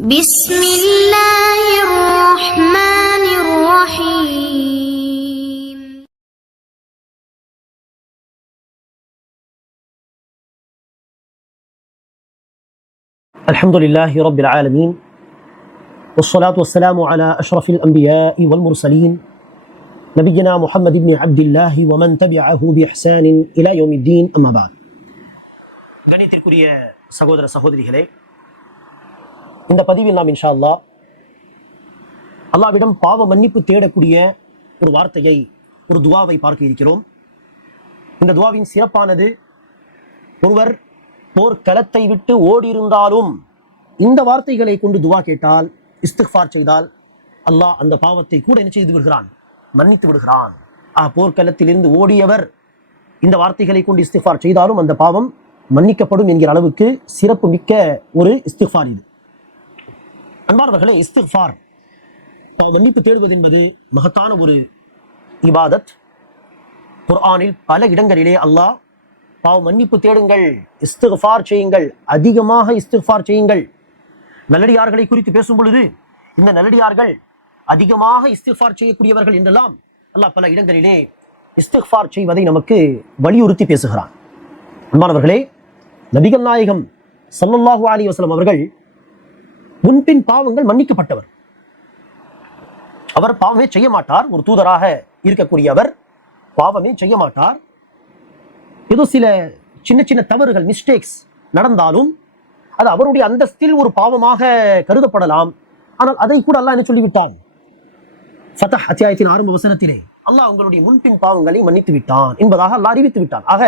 بسم الله الرحمن الرحيم. الحمد لله رب العالمين والصلاة والسلام على أشرف الأنبياء والمرسلين نبينا محمد بن عبد الله ومن تبعه بإحسان إلى يوم الدين أما بعد. கணித்திற்குரிய சகோதர சகோதரிகளே, இந்த பதிவில் நாம் இன்ஷா அல்லாஹ் அல்லாஹ்விடம் பாவ மன்னிப்பு தேடக்கூடிய ஒரு வார்த்தையை, ஒரு துவாவை பார்க்க இருக்கிறோம். இந்த துவாவின் சிறப்பானது, ஒருவர் போர்க்களத்தை விட்டு ஓடியிருந்தாலும் இந்த வார்த்தைகளை கொண்டு துவா கேட்டால், இஸ்திக்ஃபார் செய்தால், அல்லாஹ் அந்த பாவத்தை கூட என்ன செய்து விடுகிறான், மன்னித்து விடுகிறான். போர்க்களத்திலிருந்து ஓடியவர் இந்த வார்த்தைகளை கொண்டு இஸ்திக்ஃபார் செய்தாலும் அந்த பாவம் மன்னிக்கப்படும் என்கிற அளவுக்கு சிறப்பு மிக்க ஒரு இஸ்திக்ஃபார் இது. அன்பானவர்களே, இஸ்திக்ஃபார், மன்னிப்பு தேடுவது என்பது மகத்தான ஒரு இபாதத். குர்ஆனில் பல இடங்களிலே அல்லாஹ் பாவ மன்னிப்பு தேடுங்கள், இஸ்திக்ஃபார் செய்யுங்கள், அதிகமாக இஸ்திக்ஃபார் செய்யுங்கள். நல்லடியார்களை குறித்து பேசும் பொழுது இந்த நல்லடியார்கள் அதிகமாக இஸ்திக்ஃபார் செய்யக்கூடியவர்கள் என்றெல்லாம் அல்லாஹ் பல இடங்களிலே இஸ்திக்ஃபார் செய்வதை நமக்கு வலியுறுத்தி பேசுகிறான். அன்பானவர்களே, நபிகள் நாயகம் ஸல்லல்லாஹு அலைஹி வஸல்லம் அவர்கள் முன்பின் பாவங்கள் மன்னிக்கப்பட்டவர். அவர் பாவமே செய்ய மாட்டார். ஒரு தூதராக இருக்கக்கூடியவர் பாவமே செய்ய மாட்டார். ஏதோ சில சின்ன சின்ன தவறுகள், மிஸ்டேக்ஸ் நடந்தாலும் அது அவருடைய அந்தஸ்தில் ஒரு பாவமாக கருதப்படலாம். ஆனால் அதை கூட அல்லாஹ் என்ன சொல்லிவிட்டான், ஃபத்ஹ் அத்தியாயத்தின் ஆரம்ப வசனத்திலே அல்லாஹ் உங்களுடைய முன்பின் பாவங்களை மன்னித்து விட்டான் என்பதாக அல்லாஹ் அறிவித்து விட்டான். ஆக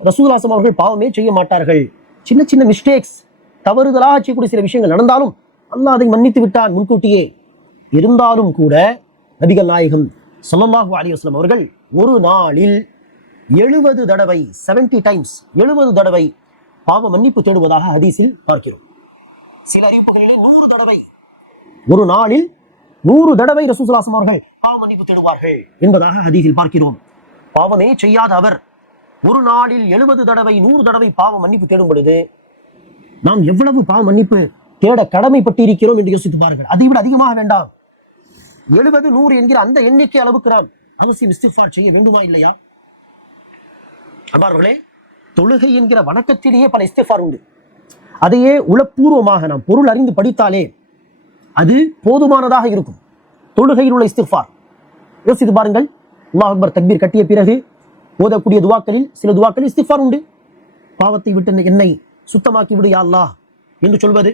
ரசூலுல்லாஹி ஸல்லல்லாஹு அலைஹி வஸல்லம் அவர்கள் பாவமே செய்ய மாட்டார்கள். சின்ன சின்ன மிஸ்டேக்ஸ், தவறுதலாக செய்யக்கூடிய சில விஷயங்கள் நடந்தாலும் அல்லாஹ் அதை மன்னித்து விட்டான் முன்கூட்டியே. இருந்தாலும் கூட நபிகள் நாயகம் ஸல்லல்லாஹு அலைஹி வஸல்லம் அவர்கள் ஒரு நாளில் 70 தடவை, 70 டைம்ஸ், 70 தடவை பாவ மன்னிப்பு தேடுவதாக ஹதீஸில் பார்க்கிறோம். சில அறிவிப்புகளில் 100 தடவை, ஒரு நாளில் 100 தடவை ரசூலுல்லாஹி ஸல்லல்லாஹு அலைஹி வஸல்லம் அவர்கள் பாவ மன்னிப்பு தேடுவார்கள் என்பதாக ஹதீஸில் பார்க்கிறோம். பாவமே செய்யாத அவர் ஒரு நாளில் 70 தடவை, 100 தடவை பாவ மன்னிப்பு தேடும் பொழுது நாம் எவ்வளவு பாவ மன்னிப்பு தேட கடமைப்பட்டிருக்கிறோம் என்று யோசித்து பாருங்கள். அதை விட அதிகமாக வேண்டாம். 70, 100 என்கிற அந்த எண்ணிக்கை அளவுக்கு நாம் அவசியம் இஸ்திக்ஃபார் செய்ய வேண்டுமா இல்லையா? அன்பார்களே, தொழுகை என்கிற வணக்கத்திலேயே பல இஸ்திக்ஃபார் உண்டு. அதையே உளப்பூர்வமாக நாம் பொருள் அறிந்து படித்தாலே அது போதுமானதாக இருக்கும். தொழுகையில் உள்ள இஸ்திக்ஃபார் யோசித்து பாருங்கள். அல்லாஹ் அக்பர் தக்பீர் கட்டிய பிறகு ஓதக்கூடிய துவாக்களில் சில துவாக்களில் இஸ்திக்ஃபார் உண்டு. பாவத்தை விட்டு என்னை சுத்தமாக்கி விடு யா அல்லாஹ் என்று சொல்வது.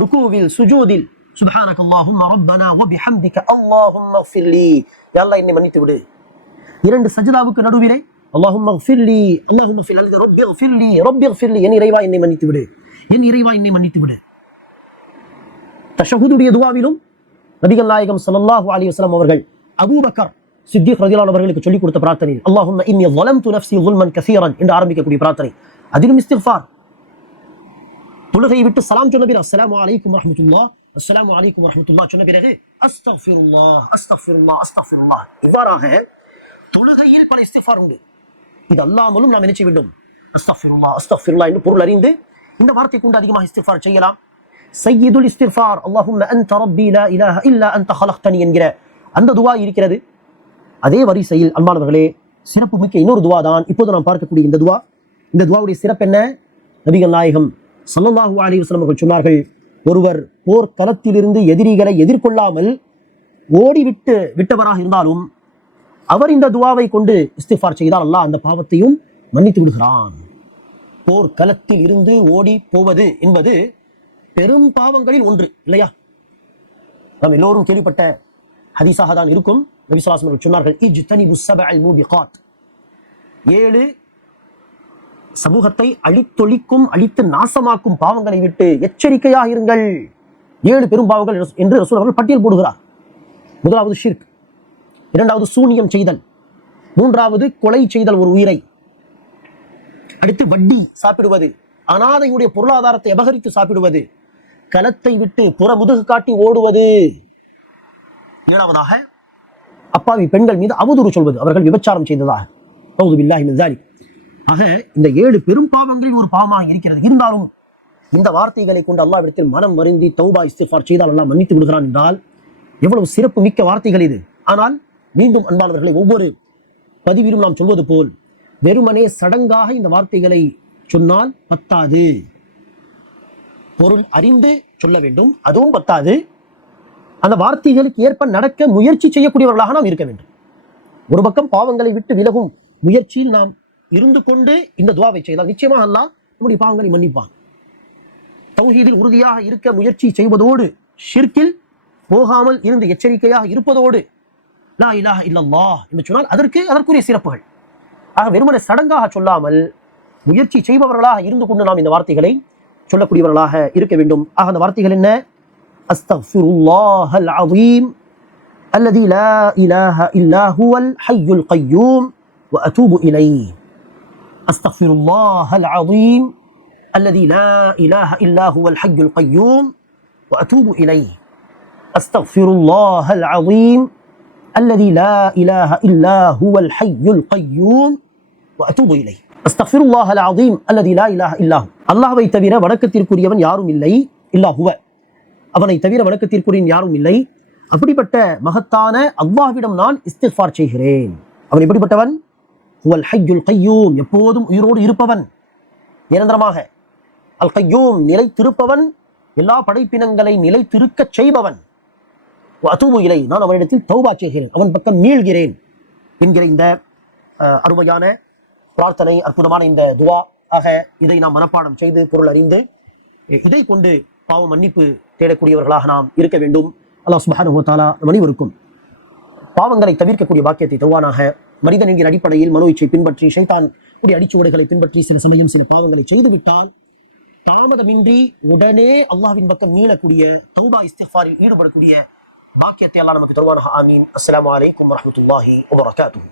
ருகூவில், சுஜூதில் சுப்ஹானக அல்லாஹும்ம ரப்பனா வ பிஹம்திக அல்லாஹும்ம ஃபிர்லி, யா அல்லாஹ் என்னை மன்னித்து விடு. இரண்டு சஜ்தாவுக்கு நடுவிலே அல்லாஹும்ம ஃபிர்லி, அல்லாஹும்ம ஃபில் அல்லது ரப்பி ஃபிர்லி, என் இறைவா என்னை மன்னித்து விடு, என் இறைவா என்னை மன்னித்து விடு. தஷஹுதுடைய துஆவிலும் நபிகள் நாயகம் ஸல்லல்லாஹு அலைஹி வஸல்லம் அவர்கள் அபூபக்கர் சித்திக் ரலியல்லாஹு அவர்களுக்கு சொல்லிக் கொடுத்த பிரார்த்தனை அல்லாஹும்ம இன்னி ظلمت نفسي ظلما كثيرا என்று ஆரம்பிக்கக்கூடிய பிரார்த்தனை. அதிலும் இஸ்திக்ஃபார். தொழுகை விட்டு சலாம் சொன்ன பிறகு அஸ்ஸலாமு அலைக்கும் வரஹ்மத்துல்லாஹ், அஸ்ஸலாமு அலைக்கும் வரஹ்மத்துல்லாஹ் சொன்ன பிறகு அஸ்தக்ஃபிருல்லாஹ், அஸ்தக்ஃபிருல்லாஹ், அஸ்தக்ஃபிருல்லாஹ். இவ்வாறாக தொழுகையில் பல இஸ்திக்ஃபார் உண்டு. இது அல்லாமலும் நாம் நினைச்ச வேண்டும். அஸ்தக்ஃபிருல்லாஹ், அஸ்தக்ஃபிருல்லாஹ் என்று பொருள் அறிந்து இந்த வார்த்தை கொண்டு அதிகமாக இஸ்திக்ஃபார் செய்யலாம். சய்யிதுல் இஸ்திக்ஃபார் அல்லாஹும்ம அன்த ரப்பி லா இலாஹ இல்லா அன்த ஹலக்தனி என்கிற அந்த துஆ இருக்கிறது. அதே வரிசையில் அன்பானவர்களே, சிறப்பு மிக்க இன்னொரு துஆ தான் இப்போது நாம் பார்க்கக்கூடிய இந்த துஆ. இந்த துஆவுடைய சிறப்பு என்ன? நபிகள் நாயகம் ஸல்லல்லாஹு அலைஹி வஸல்லம் அவர்கள் சொன்னார்கள், ஒருவர் போர்க்களத்திலிருந்து எதிரிகளை எதிர்கொள்ளாமல் விட்டவராக இருந்தாலும் அவர் இந்த துஆவை கொண்டு இஸ்திக்ஃபார் செய்தால் அல்லாஹ் அந்த பாவத்தையும் மன்னித்து விடுகிறான். போர்க்களத்தில் இருந்து ஓடி போவது என்பது பெரும் பாவங்களில் ஒன்று இல்லையா? நாம் எல்லோரும் கேள்விப்பட்ட ஹதீஸாக தான் இருக்கும். நபி ஸல்லல்லாஹு அலைஹி வஸல்லம் சொன்னார்கள், இஜ்தனிபு ஸபஅல் மூபிகாத், 7 சமூகத்தை அழித்தொழிக்கும், அழித்து நாசமாக்கும் பாவங்களை விட்டு எச்சரிக்கையாக இருங்கள். 7 பெரும் பாவங்கள் என்று ரசூல் அவர்கள் பட்டியல் போடுகிறார். முதலாவது ஷிர்க், இரண்டாவது சூனியம் செய்தல், மூன்றாவது கொலை செய்தல் ஒரு உயிரை, அடுத்து வட்டி சாப்பிடுவது, அனாதையுடைய பொருளாதாரத்தை அபகரித்து சாப்பிடுவது, களத்தை விட்டு புற முதுகு காட்டி ஓடுவது, ஏழாவதாக அப்பாவி பெண்கள் மீது அவதூறு சொல்வது, அவர்கள் விபச்சாரம் செய்ததாக. ஆக இந்த 7 பெரும் பாவங்களில் ஒரு பாவமாக இருக்கிறது. இருந்தாலும் இந்த வார்த்தைகளை கொண்டு அல்லாஹ்விடத்தில் மனம் வருந்தி தௌபா இஸ்திக்ஃபார் செய்தால் அல்லாஹ் மன்னித்து விடுகிறான் என்றால் எவ்வளவு சிறப்பு மிக்க வார்த்தைகள் இது. ஆனால் மீண்டும் அன்பானவர்களை, ஒவ்வொரு பதிவிலும் நாம் சொல்வது போல் வெறுமனே சடங்காக இந்த வார்த்தைகளை சொன்னால் பத்தாது. பொருள் அறிந்து சொல்ல வேண்டும், அதுவும் பத்தாது. அந்த வார்த்தைகளுக்கு ஏற்ப நடக்க முயற்சி செய்யக்கூடியவர்களாக நாம் இருக்க வேண்டும். ஒரு பக்கம் பாவங்களை விட்டு விலகும் முயற்சியில் நாம் இருந்து கொண்டு இந்த துஆவை செய்தால் நிச்சயமாக அல்லாஹ் நம்முடைய பாவங்களை மன்னிப்பான். தௌஹீதில் உறுதியாக இருக்க முயற்சி செய்வதோடு, ஷிர்கில் போகாமல் இருந்து எச்சரிக்கையாக இருப்பதோடு, லா இலாஹ இல்லல்லாஹ் என்று சொன்னால் அதற்குரிய சிறப்புகள். ஆக வெறுமனே சடங்காக சொல்லாமல் முயற்சி செய்பவர்களாக இருந்து கொண்டு நாம் இந்த வார்த்தைகளை சொல்லக்கூடியவர்களாக இருக்க வேண்டும். ஆக அந்த வார்த்தைகள் என்ன? அஸ்தக்ஃபிருல்லாஹல் அஸீம் அல்லதி லா இலாஹ இல்லா ஹுவல் ஹய்யுல் கய்யூம் வ அதூபு இலைஹி. அஸ்தக்ஃபிருல்லாஹல் அஸீம் அல்லதி லா இலாஹ இல்லா ஹுவல் ஹய்யுல் கய்யூம் வ அதூபு இலைஹி. அஸ்தக்ஃபிருல்லாஹல் அஸீம் அல்லதி லா இலாஹ இல்லா ஹுவல் ஹய்யுல் கய்யூம் வ அதூபு இலைஹி. அஸ்தக்ஃபிருல்லாஹல் அஸீம் அல்லதி லா இலாஹ இல்லா ஹு. அல்லாஹ்வை தவிர வணக்கத்திற்குரியவன் யாரும் இல்லை. இல்லா ஹுவ, அவனை தவிர வணக்கத்திற்குரியவன் யாரும் இல்லை. அப்படிப்பட்ட மகத்தான அல்லாஹ்விடம் நான் இஸ்திக்ஃபார் செய்கிறேன். அவன் எப்படிப்பட்டவன்? ஹுவல் ஹய்யுல் கய்யூம், எப்போதும் உயிரோடு இருப்பவன், நிரந்தரமாக. அல் கய்யூம், நிலைத்திருப்பவன், எல்லா படைப்பினங்களை நிலைத்திருக்க செய்பவன். வ அதூபு இலைஹி, நான் அவனிடத்தில் தௌபா செய்கிறேன், அவன் பக்கம் மீள்கிறேன் என்கிற இந்த அருமையான பிரார்த்தனை, அற்புதமான இந்த துஆ. ஆக இதை நாம் மனப்பாடம் செய்து பொருள் அறிந்து இதை கொண்டு பாவ மன்னிப்பு தேடக்கூடியவர்களாக நாம் இருக்க வேண்டும். அல்லாஹ் சுப்ஹானஹு வ தஆலா நம் அனைவருக்கும் பாவங்களை தவிர்க்கக்கூடிய பாக்கியத்தை தருவானாக. மனிதன் என்கிற அடிப்படையில் மனோ இச்சை பின்பற்றி ஷைத்தான் அடிச்சுவடுகளை பின்பற்றி சில சமயம் சில பாவங்களை செய்துவிட்டால் தாமதமின்றி உடனே அல்லாஹ்வின் பக்கம் மீளக்கூடிய தௌபா இஸ்திக்ஃபாரில் ஈடுபடக்கூடிய பாக்கியத்தை அல்லாஹ் நமக்கு தருவானாக. ஆமீன். அஸ்ஸலாமு அலைக்கும் வரஹ்மத்துல்லாஹி வபரகாத்துஹு.